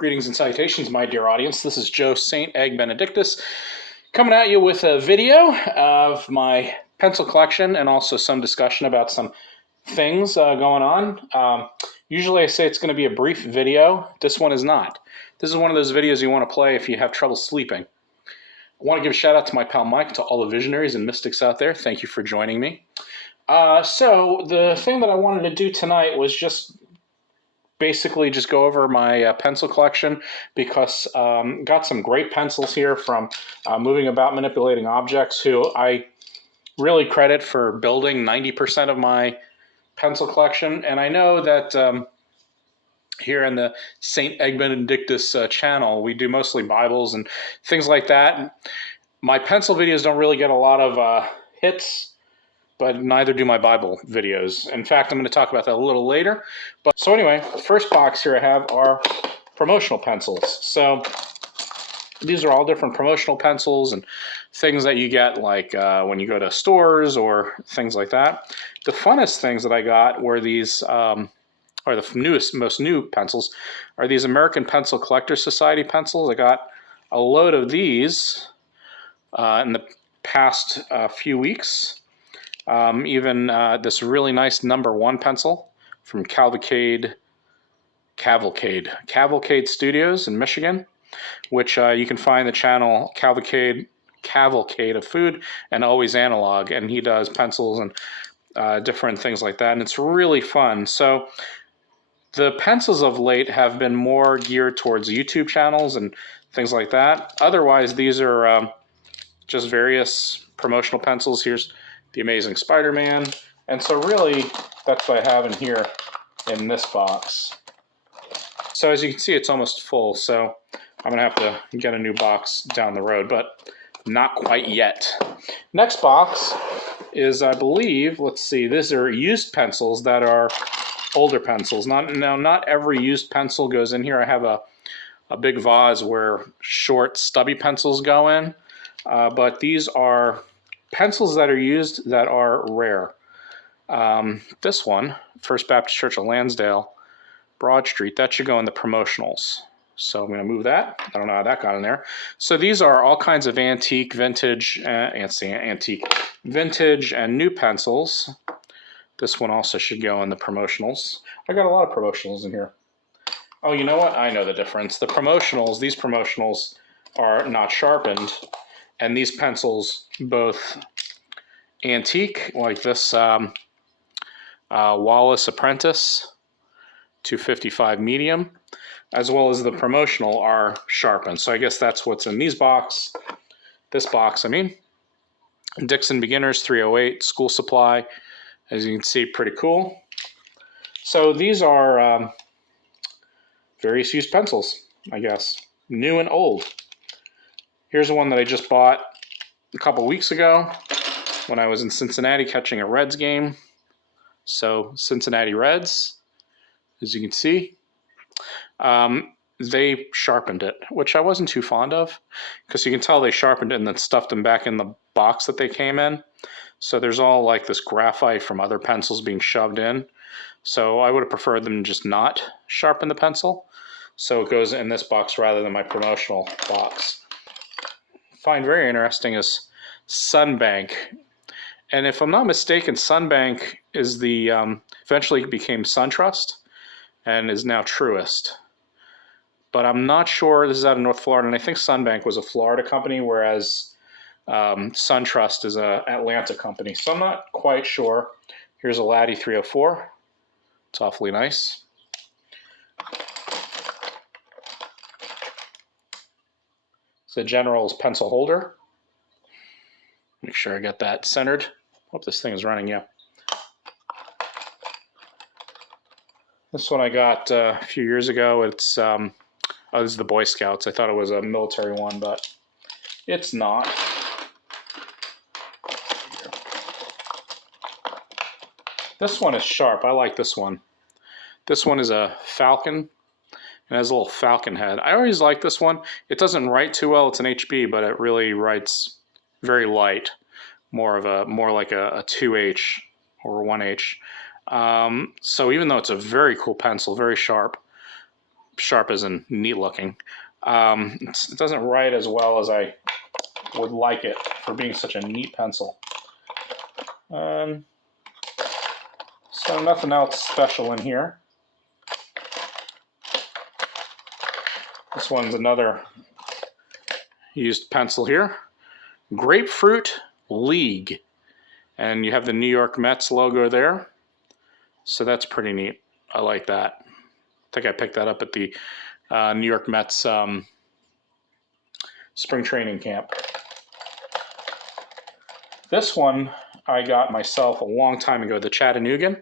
Greetings and salutations, my dear audience. This is Joe St. Egg Benedictus coming at you with a video of my pencil collection and also some discussion about some things going on. Usually I say it's going to be a brief video. This one is not. This is one of those videos you want to play if you have trouble sleeping. I want to give a shout out to my pal Mike, to all the visionaries and mystics out there. Thank you for joining me. So the thing that I wanted to do tonight was just basically just go over my pencil collection because got some great pencils here from Moving About Manipulating Objects, who I really credit for building 90% of my pencil collection. And I know that here in the St. Egg Benedictus channel, we do mostly Bibles and things like that. My pencil videos don't really get a lot of hits, but neither do my Bible videos. In fact, I'm going to talk about that a little later. So anyway, the first box here I have are promotional pencils. So these are all different promotional pencils and things that you get like when you go to stores or things like that. The funnest things that I got were these, are the most new pencils, are these American Pencil Collectors Society pencils. I got a load of these in the past few weeks. Even this really nice #1 pencil from Cavalcade Studios in Michigan, which you can find the channel Cavalcade of Food and Always Analog, and he does pencils and different things like that, and it's really fun. So the pencils of late have been more geared towards YouTube channels and things like that. Otherwise, these are just various promotional pencils. Here's The Amazing Spider-Man. And so really, that's what I have in here in this box. So as you can see, it's almost full. So I'm gonna have to get a new box down the road, but not quite yet. Next box is, I believe, let's see, these are used pencils that are older pencils. Not every used pencil goes in here. I have a big vase where short, stubby pencils go in, but these are pencils that are used that are rare. This one, First Baptist Church of Lansdale, Broad Street, that should go in the promotionals. So I'm going to move that. I don't know how that got in there. So these are all kinds of antique, vintage, vintage and new pencils. This one also should go in the promotionals. I got a lot of promotionals in here. Oh, you know what? I know the difference. The promotionals, these promotionals are not sharpened. And these pencils, both antique, like this Wallace Apprentice 255 medium, as well as the promotional, are sharpened. So I guess that's what's in this box, I mean. Dixon Beginners 308 School Supply, as you can see, pretty cool. So these are various used pencils, I guess, new and old. Here's one that I just bought a couple weeks ago when I was in Cincinnati catching a Reds game. So Cincinnati Reds, as you can see, they sharpened it, which I wasn't too fond of, because you can tell they sharpened it and then stuffed them back in the box that they came in. So there's all like this graphite from other pencils being shoved in. So I would have preferred them just not sharpen the pencil. So it goes in this box rather than my promotional box. Find very interesting is Sunbank. And if I'm not mistaken, Sunbank is the eventually became SunTrust and is now Truist. But I'm not sure. This is out of North Florida, and I think Sunbank was a Florida company, whereas SunTrust is an Atlanta company. So I'm not quite sure. Here's a Laddie 304. It's awfully nice. It's a General's pencil holder. Make sure I get that centered. Hope this thing is running, yeah. This one I got a few years ago. It's this is the Boy Scouts. I thought it was a military one, but it's not. This one is sharp. I like this one. This one is a Falcon. It has a little falcon head. I always like this one. It doesn't write too well. It's an HB, but it really writes very light, more like a 2H or 1H. So even though it's a very cool pencil, very sharp, sharp as in neat looking. It doesn't write as well as I would like it for being such a neat pencil. So nothing else special in here. This one's another used pencil here. Grapefruit League. And you have the New York Mets logo there. So that's pretty neat. I like that. I think I picked that up at the New York Mets spring training camp. This one I got myself a long time ago, the Chattanoogan,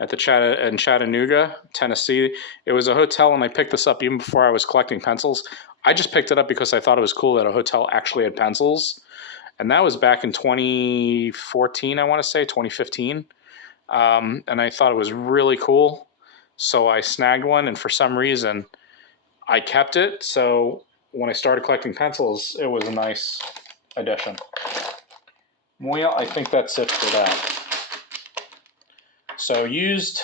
at in Chattanooga, Tennessee. It was a hotel, and I picked this up even before I was collecting pencils. I just picked it up because I thought it was cool that a hotel actually had pencils. And that was back in 2014, I want to say, 2015. And I thought it was really cool. So I snagged one, and for some reason, I kept it. So when I started collecting pencils, it was a nice addition. Well, I think that's it for that. So used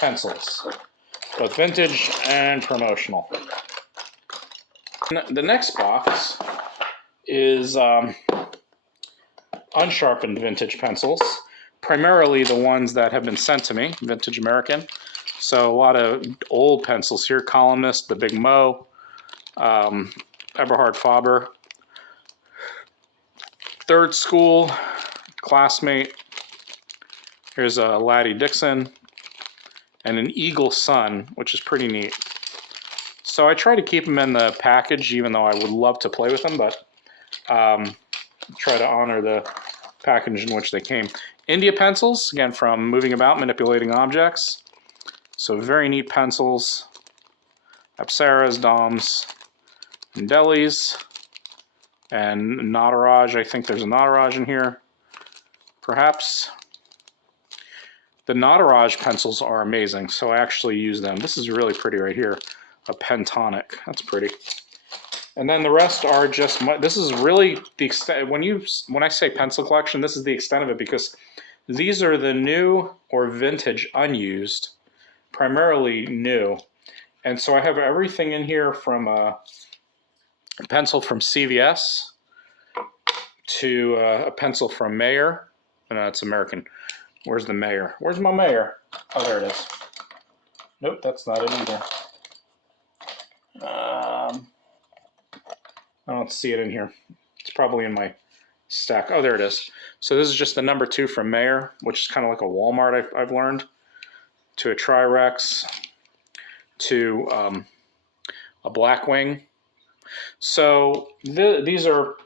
pencils, both vintage and promotional. The next box is unsharpened vintage pencils, primarily the ones that have been sent to me, Vintage American. So a lot of old pencils here, Columnist, the Big Mo, Eberhard Faber, Third School, Classmate. Here's a Laddie Dixon, and an Eagle Sun, which is pretty neat. So I try to keep them in the package, even though I would love to play with them, but try to honor the package in which they came. India pencils, again from Moving About, Manipulating Objects. So very neat pencils. Apsaras, Doms, and Delis, and Nataraj. I think there's a Nataraj in here, perhaps. The Nataraj pencils are amazing, so I actually use them. This is really pretty right here, a Pentonic. That's pretty. And then the rest are just, this is really the extent, when I say pencil collection, this is the extent of it, because these are the new or vintage unused, primarily new. And so I have everything in here from a pencil from CVS to a pencil from Mayer. No, it's American. Where's the Mayer? Where's my Mayer? Oh, there it is. Nope, that's not it either. I don't see it in here. It's probably in my stack. Oh, there it is. So this is just the number 2 from Mayer, which is kind of like a Walmart, I've learned, to a Tri-Rex, to a Blackwing. So these are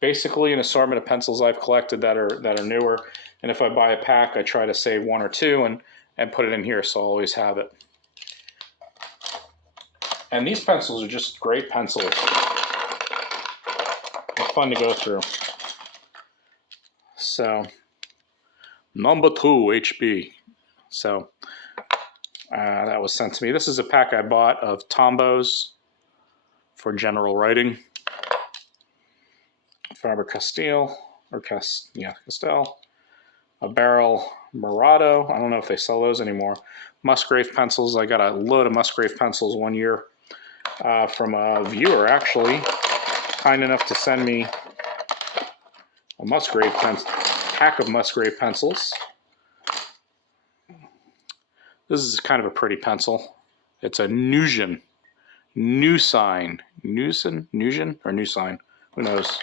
basically an assortment of pencils I've collected that are newer. And if I buy a pack, I try to save 1 or 2 and put it in here, so I'll always have it. And these pencils are just great pencils. They're fun to go through. So, number 2 HB. So, that was sent to me. This is a pack I bought of Tombos for general writing. Faber-Castell, Castell. A Barrel Murado. I don't know if they sell those anymore. Musgrave pencils. I got a load of Musgrave pencils one year from a viewer, actually, kind enough to send me a pack of Musgrave pencils. This is kind of a pretty pencil. It's a Nugent. Newsign. Nugent or Newsign? Who knows?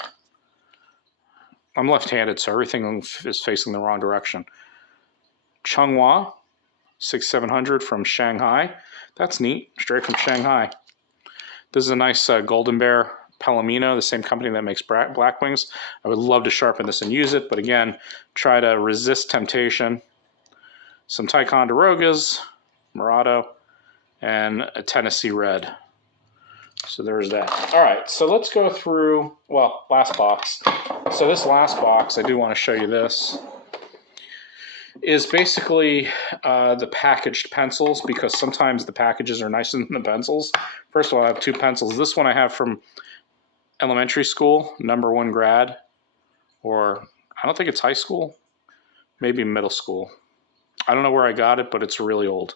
I'm left-handed, so everything is facing the wrong direction. Chunghwa, 6700 from Shanghai. That's neat, straight from Shanghai. This is a nice Golden Bear Palomino, the same company that makes Blackwings. I would love to sharpen this and use it, but again, try to resist temptation. Some Ticonderogas, Murado, and a Tennessee Red. So there's that. All right, so let's go through, well, last box. So this last box, I do want to show you this, is basically the packaged pencils, because sometimes the packages are nicer than the pencils. First of all, I have 2 pencils. This one I have from elementary school, number 1 grad, or I don't think it's high school, maybe middle school. I don't know where I got it, but it's really old.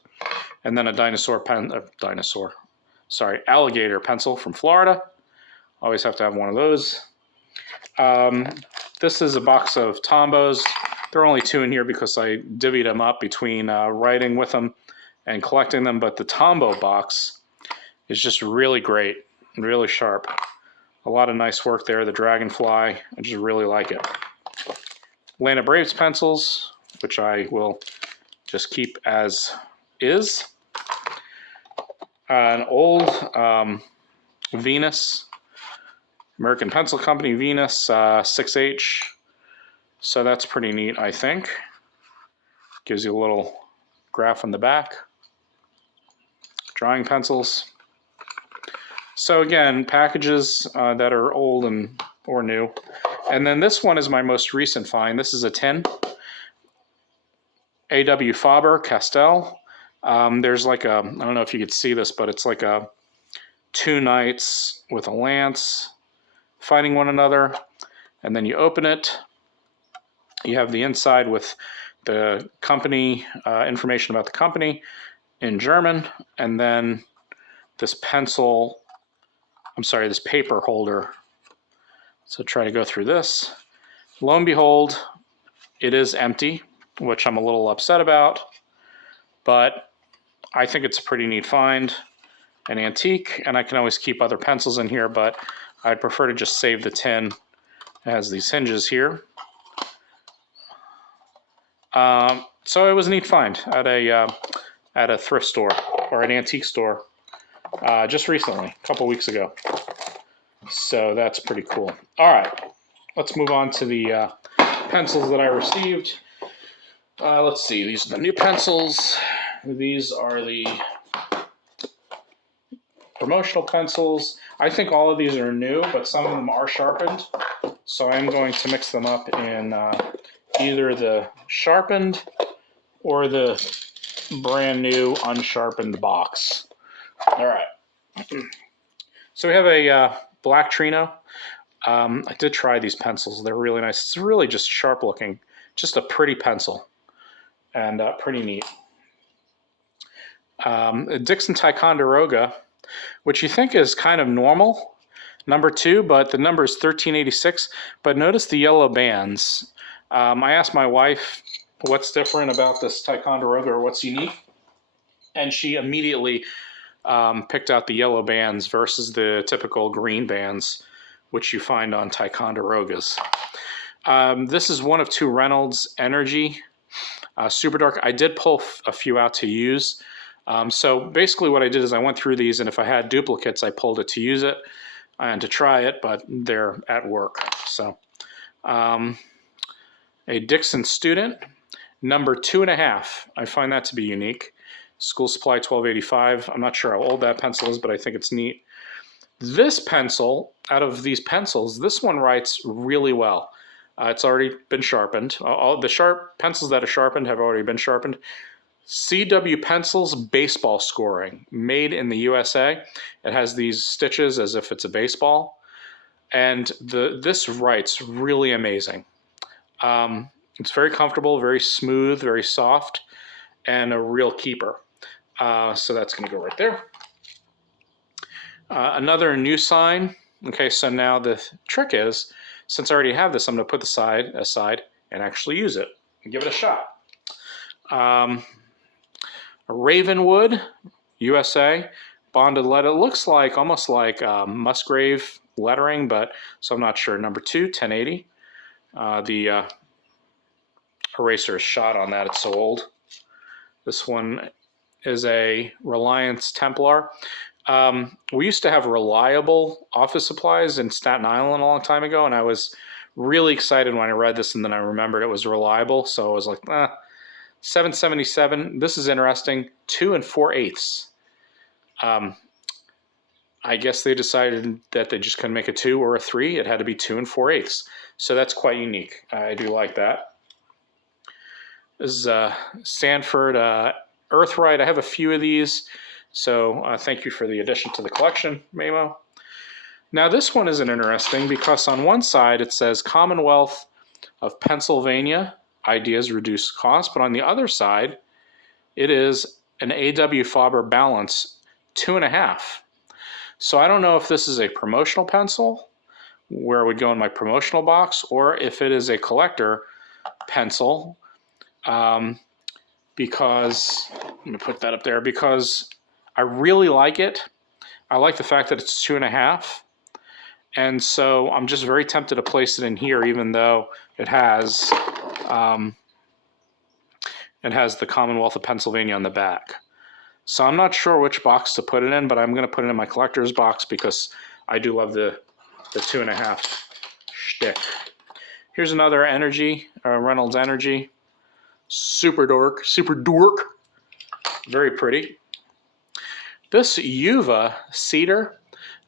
And then a alligator pencil from Florida. Always have to have one of those. This is a box of Tombos. There are only 2 in here because I divvied them up between writing with them and collecting them. But the Tombow box is just really great, really sharp. A lot of nice work there. The Dragonfly, I just really like it. Atlanta Braves pencils, which I will just keep as is. An old Venus, American Pencil Company Venus 6H. So that's pretty neat, I think. Gives you a little graph on the back. Drawing pencils. So again, packages that are old or new. And then this one is my most recent find. This is a tin. A.W. Faber-Castell. There's like a, I don't know if you could see this, but it's like a 2 knights with a lance fighting one another. And then you open it. You have the inside with the company, information about the company in German. And then this this paper holder. So try to go through this. Lo and behold, it is empty, which I'm a little upset about, but I think it's a pretty neat find, an antique, and I can always keep other pencils in here, but I'd prefer to just save the tin. It has these hinges here. So it was a neat find at a thrift store or an antique store just recently, a couple weeks ago. So that's pretty cool. All right, let's move on to the pencils that I received. Let's see, these are the new pencils. These are the promotional pencils. I think all of these are new, but some of them are sharpened. So I'm going to mix them up in either the sharpened or the brand new unsharpened box. All right. So we have a black Trino. I did try these pencils. They're really nice. It's really just sharp looking. Just a pretty pencil. And pretty neat. Dixon Ticonderoga, which you think is kind of normal, number 2, but the number is 1386. But notice the yellow bands. I asked my wife what's different about this Ticonderoga or what's unique, and she immediately picked out the yellow bands versus the typical green bands, which you find on Ticonderogas. This is one of 2 Reynolds Energy Super Dark. I did pull a few out to use. So basically what I did is I went through these, and if I had duplicates, I pulled it to use it and to try it, but they're at work. So a Dixon Student, number 2.5. I find that to be unique. School Supply 1285. I'm not sure how old that pencil is, but I think it's neat. This pencil, out of these pencils, this one writes really well. It's already been sharpened. All the pencils that are sharpened have already been sharpened. CW Pencils Baseball Scoring, made in the USA. It has these stitches as if it's a baseball. And this writes really amazing. It's very comfortable, very smooth, very soft, and a real keeper. So that's going to go right there. Another new sign. Okay, so now the trick is, since I already have this, I'm going to put the side aside and actually use it and give it a shot. A Ravenwood, USA, bonded lead. It looks like almost like Musgrave lettering, but so I'm not sure. Number 2, 1080. The eraser is shot on that. It's so old. This one is a Reliance Templar. We used to have Reliable office supplies in Staten Island a long time ago, and I was really excited when I read this, and then I remembered it was Reliable, so I was like, 777. This is interesting. 2 4/8. I guess they decided that they just couldn't make a 2 or a 3. It had to be 2 4/8. So that's quite unique. I do like that. This is Sanford Earthright. I have a few of these. So thank you for the addition to the collection, Mamo. Now this one isn't interesting because on one side it says Commonwealth of Pennsylvania, ideas reduce cost, but on the other side it is an A.W. Faber Balance 2.5. So I don't know if this is a promotional pencil where it would go in my promotional box, or if it is a collector pencil, because, let me put that up there, because I really like it. I like the fact that it's 2.5. And so I'm just very tempted to place it in here, even though it has the Commonwealth of Pennsylvania on the back. So I'm not sure which box to put it in, but I'm going to put it in my collector's box because I do love the 2.5 shtick. Here's another Reynolds Energy. Super dork. Very pretty. This Uva Cedar,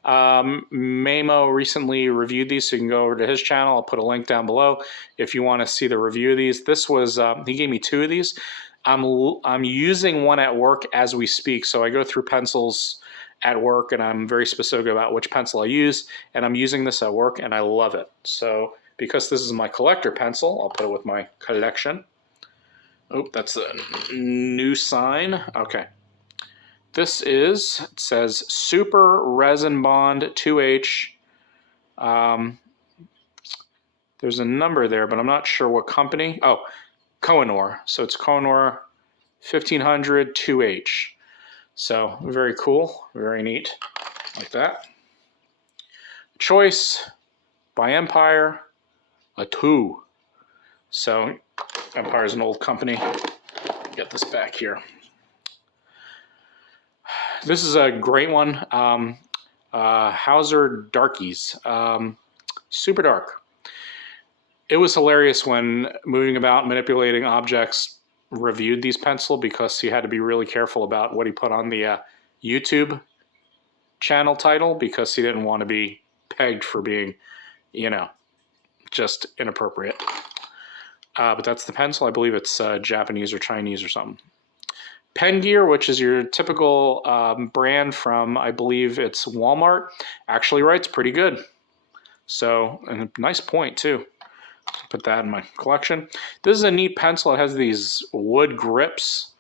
Mamo recently reviewed these, so you can go over to his channel. I'll put a link down below if you want to see the review of these. This was, he gave me 2 of these. I'm using one at work as we speak, so I go through pencils at work, and I'm very specific about which pencil I use, and I'm using this at work, and I love it. So because this is my collector pencil, I'll put it with my collection. Oh, that's a new sign. Okay. This is, it says Super Resin Bond 2H. There's a number there, but I'm not sure what company. Oh, Kohinoor. So it's Kohinoor 1500 2H. So very cool, very neat, like that. Choice by Empire, a 2. So Empire is an old company. Get this back here. This is a great one. Hauser Darkies. Super dark. It was hilarious when Moving About Manipulating Objects reviewed these pencil, because he had to be really careful about what he put on the YouTube channel title, because he didn't want to be pegged for being, just inappropriate. But that's the pencil. I believe it's Japanese or Chinese or something. Pen Gear, which is your typical brand from, I believe it's Walmart, actually writes pretty good. So, and a nice point too. Put that in my collection. This is a neat pencil. It has these wood grips.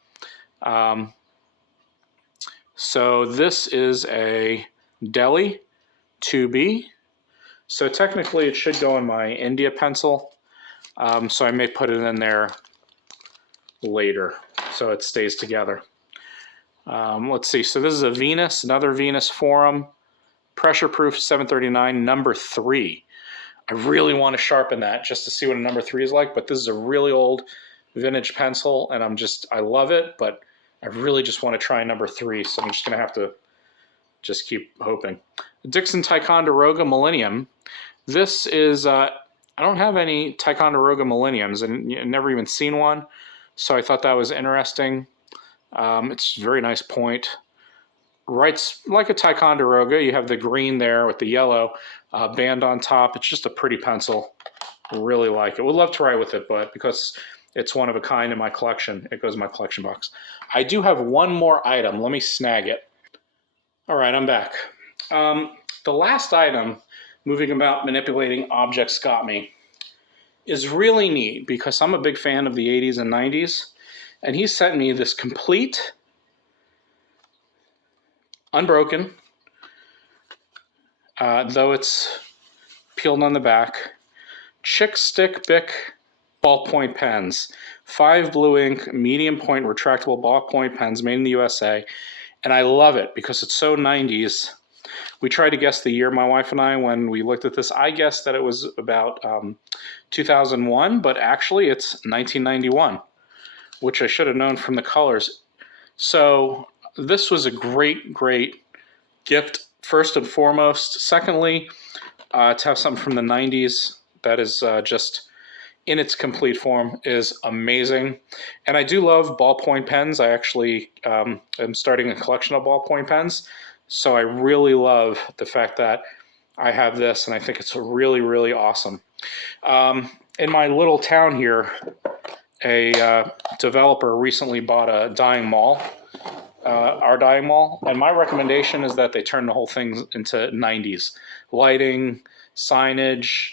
So this is a Deli 2B. So technically it should go in my India pencil. So I may put it in there later so it stays together. Let's see. So this is a Venus, another Venus Forum. Pressure Proof 739, number 3. I really want to sharpen that just to see what a number 3 is like, but this is a really old vintage pencil, and I love it, but I really just want to try number 3, so I'm just going to have to just keep hoping. Dixon Ticonderoga Millennium. This is, I don't have any Ticonderoga Millenniums, and I've never even seen one, so I thought that was interesting. It's a very nice point. Writes like a Ticonderoga. You have the green there with the yellow band on top. It's just a pretty pencil. Really like it. Would love to write with it, but because it's one of a kind in my collection, it goes in my collection box. I do have one more item. Let me snag it. All right, I'm back. The last item, Moving About Manipulating Objects, got me, is really neat because I'm a big fan of the 80s and 90s, and he sent me this complete, unbroken, though it's peeled on the back, Chick Stick Bic ballpoint pens. 5 blue ink, medium point retractable ballpoint pens made in the USA. And I love it because it's so 90s. We tried to guess the year, my wife and I, when we looked at this. I guessed that it was about 2001, but actually it's 1991, which I should have known from the colors. So this was a great, great gift, first and foremost. Secondly, to have something from the 90s that is just in its complete form is amazing. And I do love ballpoint pens. I actually am starting a collection of ballpoint pens. So I really love the fact that I have this, and I think it's really, really awesome. In my little town here, a developer recently bought a dyeing mall, our dyeing mall, and my recommendation is that they turn the whole thing into 90s. Lighting, signage,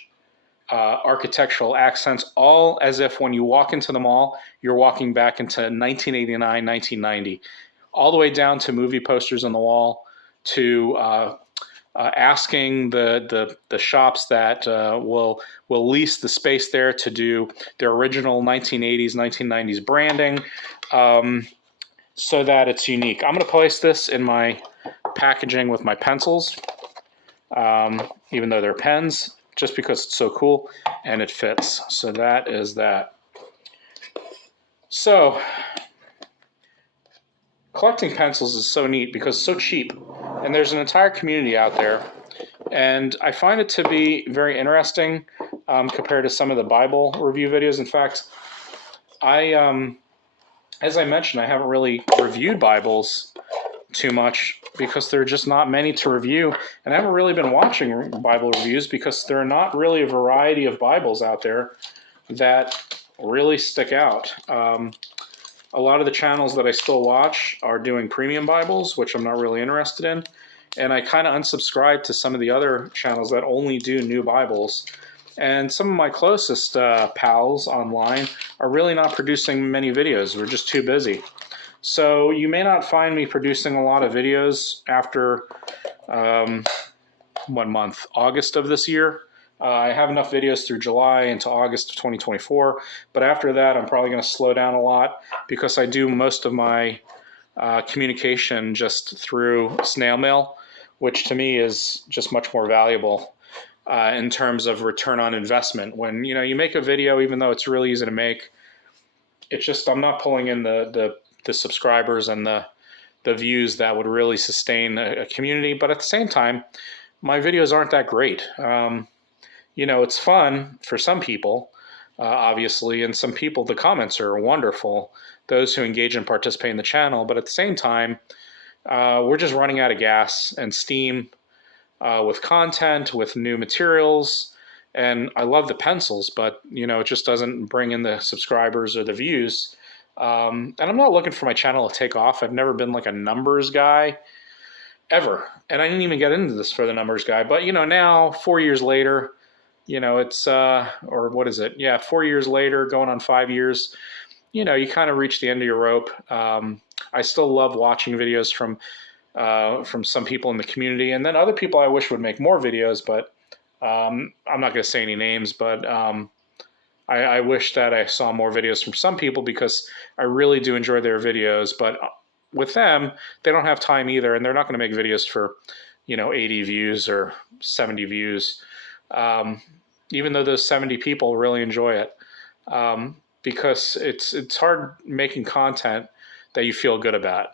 architectural accents, all as if when you walk into the mall, you're walking back into 1989, 1990, all the way down to movie posters on the wall, to asking the shops that will lease the space there to do their original 1980s, 1990s branding, so that it's unique. I'm going to place this in my packaging with my pencils, even though they're pens, just because it's so cool and it fits. So that is that. So collecting pencils is so neat because it's so cheap, and there's an entire community out there, and I find it to be very interesting compared to some of the Bible review videos. In fact, as I mentioned, I haven't really reviewed Bibles too much because there are just not many to review, and I haven't really been watching Bible reviews because there are not really a variety of Bibles out there that really stick out. A lot of the channels that I still watch are doing premium Bibles, which I'm not really interested in, and I kind of unsubscribed to some of the other channels that only do new Bibles. And some of my closest pals online are really not producing many videos. We're just too busy. So you may not find me producing a lot of videos after, what month? August of this year. I have enough videos through July into August of 2024. But after that, I'm probably going to slow down a lot because I do most of my communication just through snail mail, which to me is just much more valuable in terms of return on investment. When you make a video, even though it's really easy to make, it's just I'm not pulling in the subscribers and the views that would really sustain a community. But at the same time, my videos aren't that great. It's fun for some people, obviously, and some people, the comments are wonderful, those who engage and participate in the channel. But at the same time, we're just running out of gas and steam with content, with new materials. And I love the pencils, but it just doesn't bring in the subscribers or the views. And I'm not looking for my channel to take off. I've never been like a numbers guy ever. And I didn't even get into this for the numbers guy. But now 4 years later, it's or what is it? Yeah, 4 years later, going on 5 years, you kind of reach the end of your rope. I still love watching videos from some people in the community, and then other people I wish would make more videos, but I'm not going to say any names, but I wish that I saw more videos from some people because I really do enjoy their videos. But with them, they don't have time either, and they're not going to make videos for 80 views or 70 views, even though those 70 people really enjoy it, because it's hard making content that you feel good about.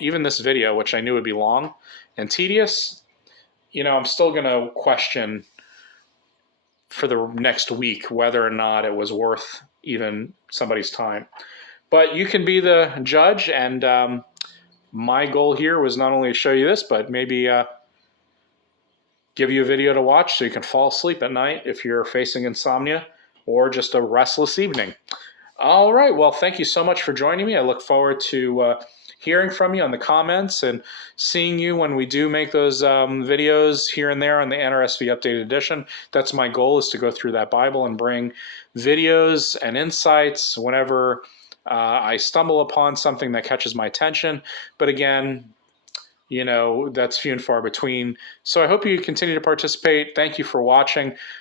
Even this video, which I knew would be long and tedious, I'm still going to question for the next week whether or not it was worth even somebody's time. But you can be the judge, and my goal here was not only to show you this, but maybe give you a video to watch so you can fall asleep at night if you're facing insomnia or just a restless evening. All right. Well, thank you so much for joining me. I look forward to hearing from you on the comments and seeing you when we do make those videos here and there on the NRSV Updated Edition. That's my goal, is to go through that Bible and bring videos and insights whenever I stumble upon something that catches my attention. But again, that's few and far between. So I hope you continue to participate. Thank you for watching.